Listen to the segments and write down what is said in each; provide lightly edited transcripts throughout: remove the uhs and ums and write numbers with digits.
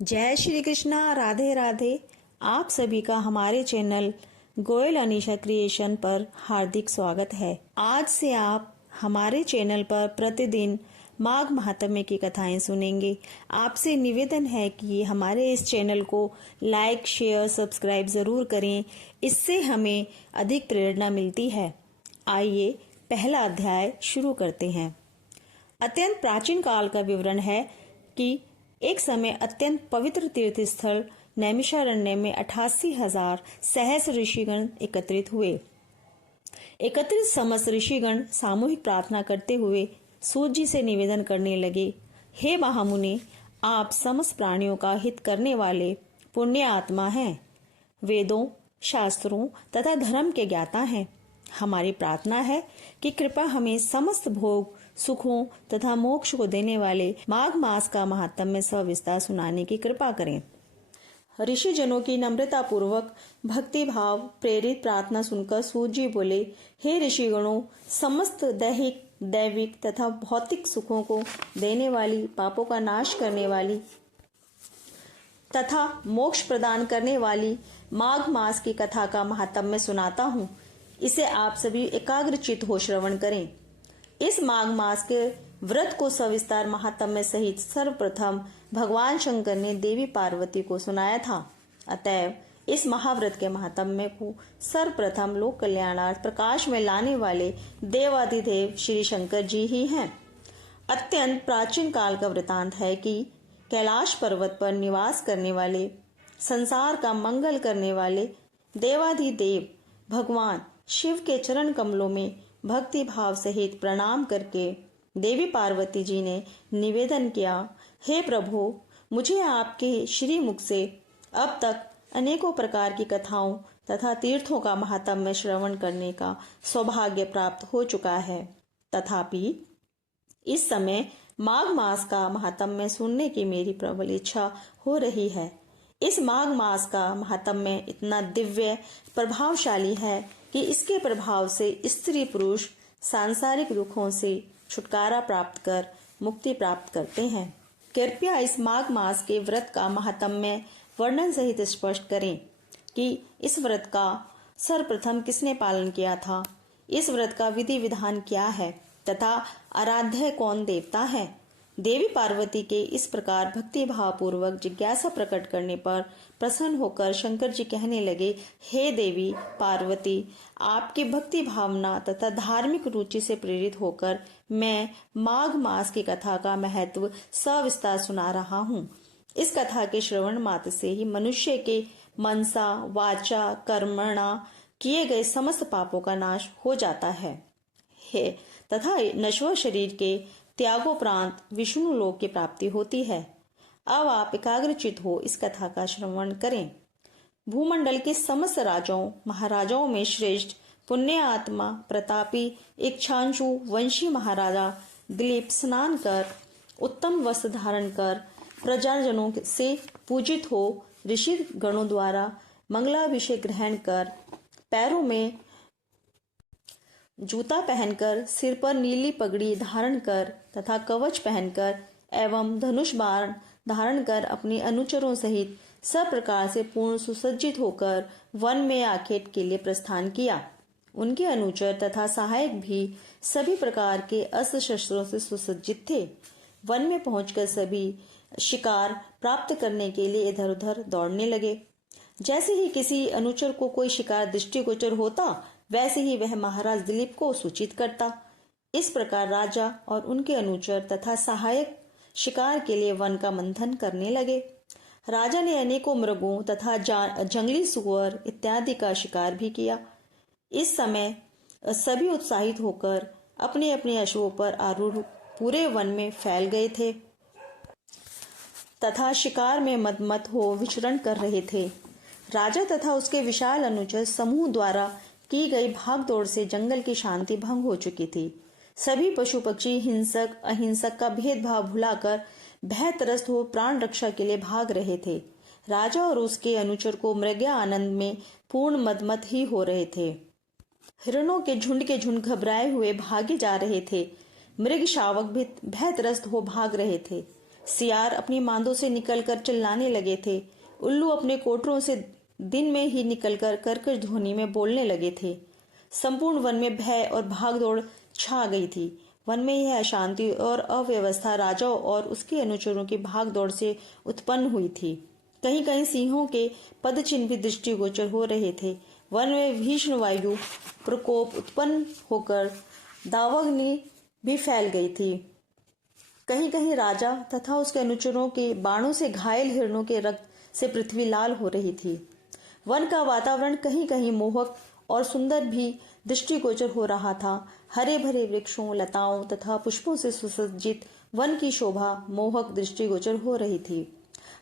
जय श्री कृष्णा। राधे राधे। आप सभी का हमारे चैनल गोयल अनीशा क्रिएशन पर हार्दिक स्वागत है। आज से आप हमारे चैनल पर प्रतिदिन माघ महात्म्य की कथाएं सुनेंगे। आपसे निवेदन है कि हमारे इस चैनल को लाइक, शेयर, सब्सक्राइब जरूर करें। इससे हमें अधिक प्रेरणा मिलती है। आइए पहला अध्याय शुरू करते हैं। अत्यंत प्राचीन काल का विवरण है कि एक समय अत्यंत पवित्र तीर्थ स्थल नैमिषारण्य में 88,000 सहस्र ऋषिगण एकत्रित हुए। एकत्रित समस्त ऋषिगण सामूहिक प्रार्थना करते हुए सूत जी से निवेदन करने लगे, हे महामुनि, आप समस्त प्राणियों का हित करने वाले पुण्य आत्मा हैं। वेदों, शास्त्रों तथा धर्म के ज्ञाता हैं। हमारी प्रार्थना है कि कृपा हमें समस्त भोग, सुखों तथा मोक्ष को देने वाले माघ मास का महात्म्य सविस्तार सुनाने की कृपा करें। ऋषि जनों की नम्रता पूर्वक भक्ति भाव प्रेरित प्रार्थना सुनकर सूत जी बोले, हे ऋषिगणों, समस्त दैहिक, दैविक तथा भौतिक सुखों को देने वाली, पापों का नाश करने वाली तथा मोक्ष प्रदान करने वाली माघ मास की कथा का महात्म्य सुनाता हूँ। इसे आप सभी एकाग्रचित हो श्रवण करें। इस माघ मास के व्रत को सविस्तार महात्म्य सहित सर्वप्रथम भगवान शंकर ने देवी पार्वती को सुनाया था। अतएव इस महाव्रत के महात्म्य को सर्वप्रथम लोक कल्याणार्थ प्रकाश में लाने वाले देवाधिदेव श्री शंकर जी ही हैं। अत्यंत प्राचीन काल का वृतांत है कि कैलाश पर्वत पर निवास करने वाले, संसार का मंगल करने वाले देवाधिदेव भगवान शिव के चरण कमलों में भक्ति भाव सहित प्रणाम करके देवी पार्वती जी ने निवेदन किया, हे प्रभु, मुझे आपके श्री मुख से अब तक अनेकों प्रकार की कथाओं तथा तीर्थों का महात्म्य श्रवण करने का सौभाग्य प्राप्त हो चुका है। तथापि इस समय माघ मास का महात्म्य सुनने की मेरी प्रबल इच्छा हो रही है। इस माघ मास का महात्म्य इतना दिव्य प्रभावशाली है कि इसके प्रभाव से स्त्री पुरुष सांसारिक दुखों से छुटकारा प्राप्त कर मुक्ति प्राप्त करते हैं। कृपया इस माघ मास के व्रत का महात्म्य वर्णन सहित स्पष्ट करें कि इस व्रत का सर्वप्रथम किसने पालन किया था, इस व्रत का विधि विधान क्या है तथा आराध्य कौन देवता है। देवी पार्वती के इस प्रकार भक्ति भाव पूर्वक जिज्ञासा प्रकट करने पर प्रसन्न होकर शंकर जी कहने लगे, हे देवी पार्वती, आपकी भक्ति भावना तथा धार्मिक रुचि से प्रेरित होकर मैं माघ मास की कथा का महत्व सविस्तार सुना रहा हूँ। इस कथा के श्रवण मात्र से ही मनुष्य के मनसा वाचा कर्मणा किए गए समस्त पापों का नाश हो जाता है तथा नश्वर शरीर के त्यागोपरांत विष्णु लोक की प्राप्ति होती है। अब आप एकाग्रचित हो इस कथा का श्रवण करें। भूमंडल के समस्त राजाओं महाराजाओं में श्रेष्ठ पुण्य आत्मा प्रतापी इच्छांशु वंशी महाराजा दिलीप स्नान कर उत्तम वस्त्र धारण कर प्रजाजनों से पूजित हो ऋषि गणों द्वारा मंगलाभिषेक ग्रहण कर पैरों में जूता पहनकर सिर पर नीली पगड़ी धारण कर तथा कवच पहनकर एवं धनुष बाण धारण कर अपने अनुचरों सहित सब प्रकार से पूर्ण सुसज्जित होकर वन में आखेट के लिए प्रस्थान किया। उनके अनुचर तथा सहायक भी सभी प्रकार के अस्त्र शस्त्रों से सुसज्जित थे। वन में पहुंचकर सभी शिकार प्राप्त करने के लिए इधर उधर दौड़ने लगे। जैसे ही किसी अनुचर को कोई शिकार दृष्टिगोचर होता, वैसे ही वह महाराज दिलीप को सूचित करता। इस प्रकार राजा और उनके अनुचर तथा सहायक शिकार के लिए वन का मंथन करने लगे। राजा ने अनेकों मृगों तथा जंगली सुअर इत्यादि का शिकार भी किया। इस समय सभी उत्साहित होकर अपने अपने अश्वों पर आरूढ़ पूरे वन में फैल गए थे तथा शिकार में मदमत हो विचरण कर रहे थे। राजा तथा उसके विशाल अनुचर समूह द्वारा की गई भागदौड़ से जंगल की शांति भंग हो चुकी थी। सभी पशु पक्षी हिंसक अहिंसक का भेदभाव भुलाकर भयत्रस्त हो प्राण रक्षा के लिए भाग रहे थे। राजा और उसके अनुचर को मृग आनंद में पूर्ण मदमत ही हो रहे थे। हिरणों के झुंड घबराए हुए भागे जा रहे थे। मृग शावक भी भयत्रस्त हो भाग रहे थे। सियार अपनी मांदों से निकलकर चिल्लाने लगे थे। उल्लू अपने कोठरों से दिन में ही निकलकर कर्कश ध्वनि में बोलने लगे थे। संपूर्ण वन में भय और भागदौड़ छा गई थी। वन में यह अशांति और अव्यवस्था राजा और उसके अनुचरों की भागदौड़ से उत्पन्न हुई थी। कहीं कहीं सिंहों के पदचिन्ह भी दृष्टिगोचर हो रहे थे। वन में भीषण वायु प्रकोप उत्पन्न होकर दावाग्नि भी फैल गई थी। कहीं कहीं राजा तथा उसके अनुचरों के बाणों से घायल हिरणों के रक्त से पृथ्वी लाल हो रही थी। वन का वातावरण कहीं कहीं मोहक और सुंदर भी दृष्टिगोचर हो रहा था। हरे भरे वृक्षों, लताओं तथा पुष्पों से सुसज्जित वन की शोभा मोहक दृष्टिगोचर हो रही थी।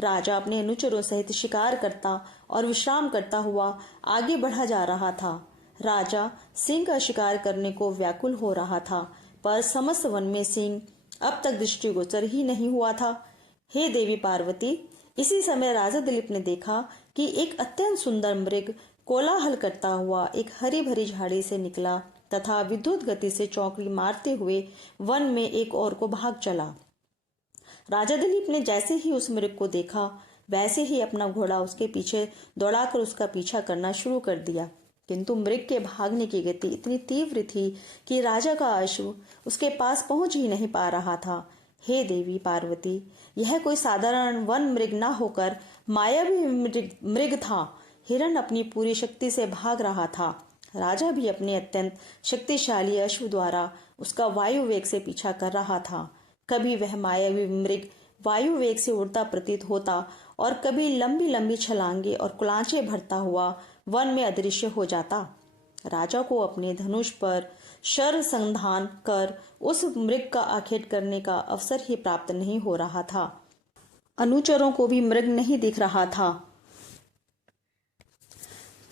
राजा अपने अनुचरों सहित शिकार करता और विश्राम करता हुआ आगे बढ़ा जा रहा था। राजा सिंह का शिकार करने को व्याकुल हो रहा था, पर समस्त वन में सिंह अब तक दृष्टिगोचर ही नहीं हुआ था। हे देवी पार्वती, इसी समय राजा दिलीप ने देखा कि एक अत्यंत सुंदर मृग कोलाहल करता हुआ एक हरी भरी झाड़ी से निकला तथा विद्युत गति से चौकड़ी मारते हुए वन में एक ओर को भाग चला। राजा दिलीप ने जैसे ही उस मृग को देखा, वैसे ही अपना घोड़ा उसके पीछे दौड़ाकर उसका पीछा करना शुरू कर दिया। किंतु मृग के भागने की गति इतनी तीव्र थी कि राजा का अश्व उसके पास पहुंच ही नहीं पा रहा था। हे देवी पार्वती, यह कोई साधारण वन मृग न होकर मायावी मृग था। हिरण अपनी पूरी शक्ति से भाग रहा था। राजा भी अपने अत्यंत शक्तिशाली अश्व द्वारा उसका वायु वेग से पीछा कर रहा था। कभी वह मायावी मृग वायु वेग से उड़ता प्रतीत होता और कभी लंबी लंबी छलांगे और कुलांचे भरता हुआ वन में अदृश्य हो जाता। राजा को अपने धनुष पर शर संधान कर उस मृग का आखेट करने का अवसर ही प्राप्त नहीं हो रहा था। अनुचरों को भी मृग नहीं दिख रहा था।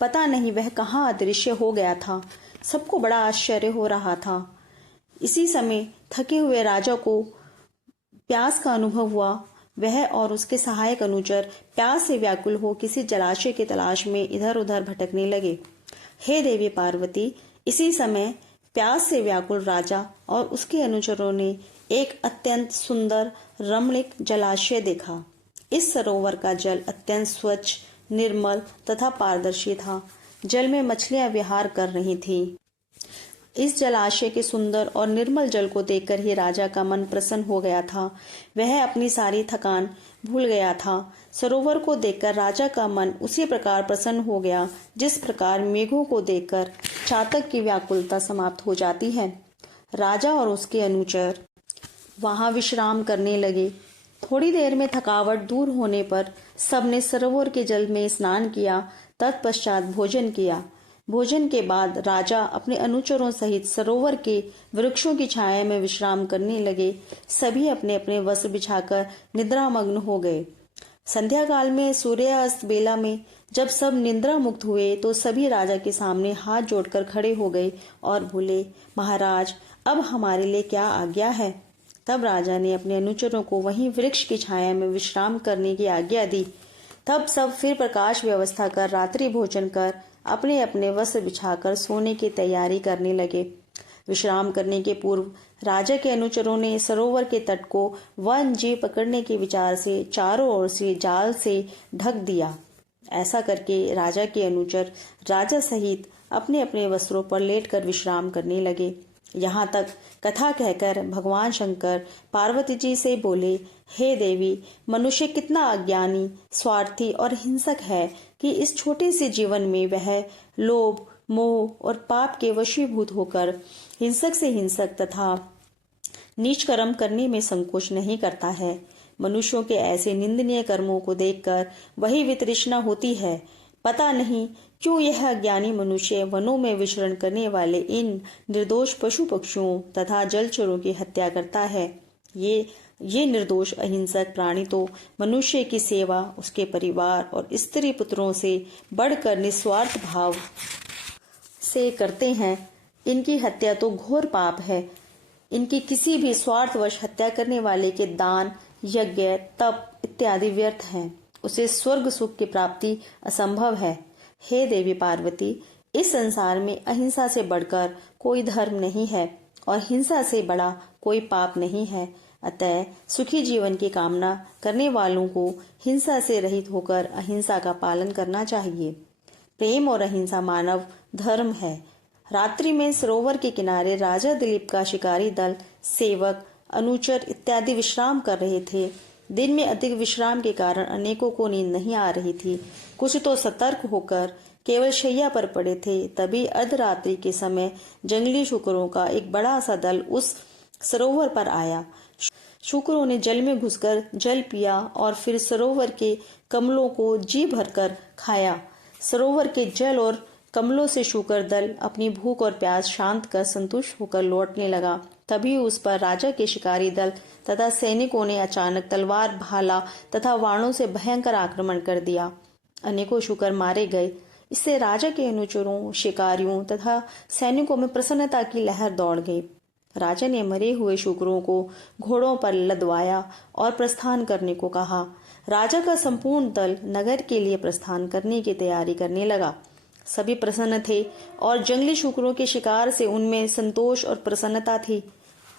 पता नहीं वह कहाँ अदृश्य हो गया था। सबको बड़ा आश्चर्य हो रहा था। इसी समय थके हुए राजा को प्यास का अनुभव हुआ। वह और उसके सहायक अनुचर प्यास से व्याकुल हो किसी जलाशय की तलाश में इधर उधर भटकने लगे। हे देवी पार्वती, इसी समय प्यास से व्याकुल राजा और उसके अनुचरों ने एक अत्यंत सुंदर रमणीक जलाशय देखा। इस सरोवर का जल अत्यंत स्वच्छ, निर्मल तथा पारदर्शी था। जल में मछलियां विहार कर रही थीं। इस जलाशय के सुंदर और निर्मल जल को देखकर ही राजा का मन प्रसन्न हो गया था। वह अपनी सारी थकान भूल गया था। सरोवर को देखकर राजा का मन उसी प्रकार प्रसन्न हो गया जिस प्रकार मेघों को देखकर चातक की व्याकुलता समाप्त हो जाती है। राजा और उसके अनुचर वहां विश्राम करने लगे। थोड़ी देर में थकावट दूर होने पर सबने सरोवर के जल में स्नान किया। तत्पश्चात भोजन किया। भोजन के बाद राजा अपने अनुचरों सहित सरोवर के वृक्षों की छाया में विश्राम करने लगे। सभी अपने अपने वस्त्र बिछाकर निद्रामग्न हो गए। संध्या काल में सूर्यास्त बेला में जब सब निद्रा मुक्त हुए तो सभी राजा के सामने हाथ जोड़कर खड़े हो गए और बोले, महाराज, अब हमारे लिए क्या आज्ञा है? तब राजा ने अपने अनुचरों को वहीं वृक्ष की छाया में विश्राम करने की आज्ञा दी। तब सब फिर प्रकाश व्यवस्था कर रात्रि भोजन कर अपने अपने वस्त्र बिछाकर सोने की तैयारी करने लगे। विश्राम करने के पूर्व राजा के अनुचरों ने सरोवर के तट को वन जीव पकड़ने के विचार से चारों ओर से जाल से ढक दिया। ऐसा करके राजा के अनुचर राजा सहित अपने अपने वस्त्रों पर लेटकर विश्राम करने लगे। यहाँ तक कथा कहकर भगवान शंकर पार्वती जी से बोले, हे देवी, मनुष्य कितना अज्ञानी, स्वार्थी और हिंसक है कि इस छोटे से जीवन में वह लोभ, मोह और पाप के वशीभूत होकर हिंसक से हिंसक तथा नीच कर्म करने में संकोच नहीं करता है। मनुष्यों के ऐसे निंदनीय कर्मों को देखकर वही वितृष्णा होती है। पता नहीं क्यों यह अज्ञानी मनुष्य वनों में विचरण करने वाले इन निर्दोष पशु पक्षियों तथा जलचरों की हत्या करता है। ये निर्दोष अहिंसक प्राणी तो मनुष्य की सेवा उसके परिवार और स्त्री पुत्रों से बढ़कर निस्वार्थ भाव से करते हैं। इनकी हत्या तो घोर पाप है। इनकी किसी भी स्वार्थवश हत्या करने वाले के दान, यज्ञ, तप इत्यादि व्यर्थ हैं। उसे स्वर्ग सुख की प्राप्ति असंभव है। हे देवी पार्वती, इस संसार में अहिंसा से बढ़कर कोई धर्म नहीं है और हिंसा से बड़ा कोई पाप नहीं है। अतः सुखी जीवन की कामना करने वालों को हिंसा से रहित होकर अहिंसा का पालन करना चाहिए। प्रेम और अहिंसा मानव धर्म है। रात्रि में सरोवर के किनारे राजा दिलीप का शिकारी दल, सेवक, अनुचर इत्यादि विश्राम कर रहे थे। दिन में अधिक विश्राम के कारण अनेकों को नींद नहीं आ रही थी। कुछ तो सतर्क होकर केवल शैया पर पड़े थे। तभी अर्धरात्रि के समय जंगली शुकरों का एक बड़ा सा दल उस सरोवर पर आया। शुकरों ने जल में घुसकर जल पिया और फिर सरोवर के कमलों को जी भरकर खाया। सरोवर के जल और कमलों से शुकर दल अपनी भूख और प्यास शांत कर संतुष्ट होकर लौटने लगा। तभी उस पर राजा के शिकारी दल तथा सैनिकों ने अचानक तलवार, भाला तथा बाणों से भयंकर आक्रमण कर दिया। अनेकों शुकर मारे गए। इससे राजा के अनुचरों, शिकारियों तथा सैनिकों में प्रसन्नता की लहर दौड़ गई। राजा ने मरे हुए शुकरों को घोड़ों पर लदवाया और प्रस्थान करने को कहा। राजा का संपूर्ण दल नगर के लिए प्रस्थान करने की तैयारी करने लगा। सभी प्रसन्न थे और जंगली शुकरों के शिकार से उनमें संतोष और प्रसन्नता थी।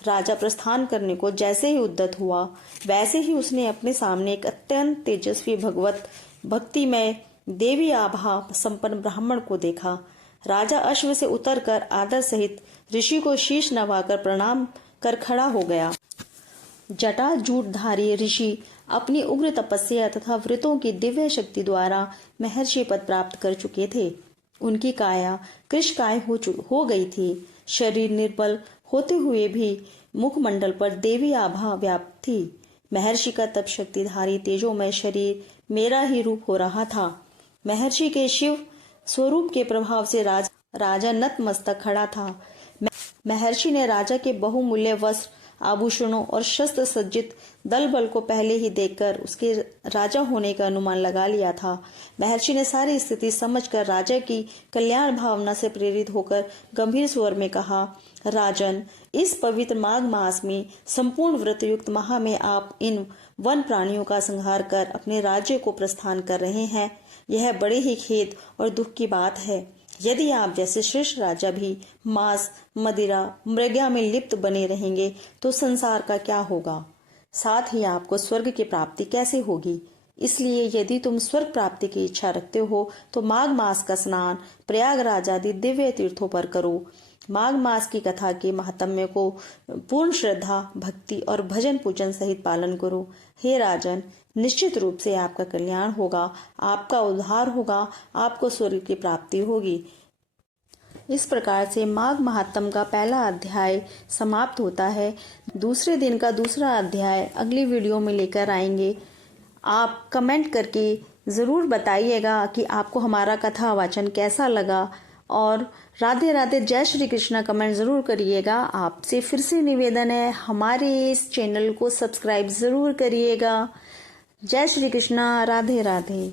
राजा प्रस्थान करने को जैसे ही उद्यत हुआ, वैसे ही उसने अपने सामने एक अत्यंत तेजस्वी भक्तिमय देवी आभा संपन्न ब्राह्मण को देखा। राजा अश्व से उतरकर आदर सहित ऋषि को शीश नवाकर प्रणाम कर खड़ा हो गया। जटाजूटधारी ऋषि अपनी उग्र तपस्या तथा व्रतों की दिव्य शक्ति द्वारा महर्षि पद प्राप्त कर चुके थे। उनकी काया कृशकाय हो गई थी। शरीर निर्बल होते हुए भी मुखमंडल पर देवी आभा व्याप्त थी। महर्षि का तप शक्तिधारी तेजोमय शरीर मेरा ही रूप हो रहा था। महर्षि के शिव स्वरूप के प्रभाव से राजा नतमस्तक खड़ा था। महर्षि ने राजा के बहुमूल्य वस्त्र, आभूषणों और शस्त्र सज्जित दल बल को पहले ही देखकर उसके राजा होने का अनुमान लगा लिया था। महर्षि ने सारी स्थिति समझकर राजा की कल्याण भावना से प्रेरित होकर गंभीर स्वर में कहा, राजन, इस पवित्र माघ मास में संपूर्ण व्रत युक्त माह में आप इन वन प्राणियों का संहार कर अपने राज्य को प्रस्थान कर रहे हैं। यह बड़े ही खेद और दुख की बात है। यदि आप जैसे श्रेष्ठ राजा भी मांस, मदिरा, मृग्या में लिप्त बने रहेंगे तो संसार का क्या होगा? साथ ही आपको स्वर्ग की प्राप्ति कैसे होगी? इसलिए यदि तुम स्वर्ग प्राप्ति की इच्छा रखते हो तो माघ मास का स्नान प्रयागराज आदि दिव्य तीर्थों पर करो। माघ मास की कथा के महात्म्य को पूर्ण श्रद्धा, भक्ति और भजन पूजन सहित पालन करो। हे राजन, निश्चित रूप से आपका कल्याण होगा, आपका उद्धार होगा, आपको स्वर्ग की प्राप्ति होगी। इस प्रकार से माघ महात्म का पहला अध्याय समाप्त होता है। दूसरे दिन का दूसरा अध्याय अगली वीडियो में लेकर आएंगे। आप कमेंट करके ज़रूर बताइएगा कि आपको हमारा कथा वाचन कैसा लगा और राधे राधे, जय श्री कृष्णा कमेंट ज़रूर करिएगा। आपसे फिर से निवेदन है, हमारे इस चैनल को सब्सक्राइब ज़रूर करिएगा। जय श्री कृष्णा, राधे राधे।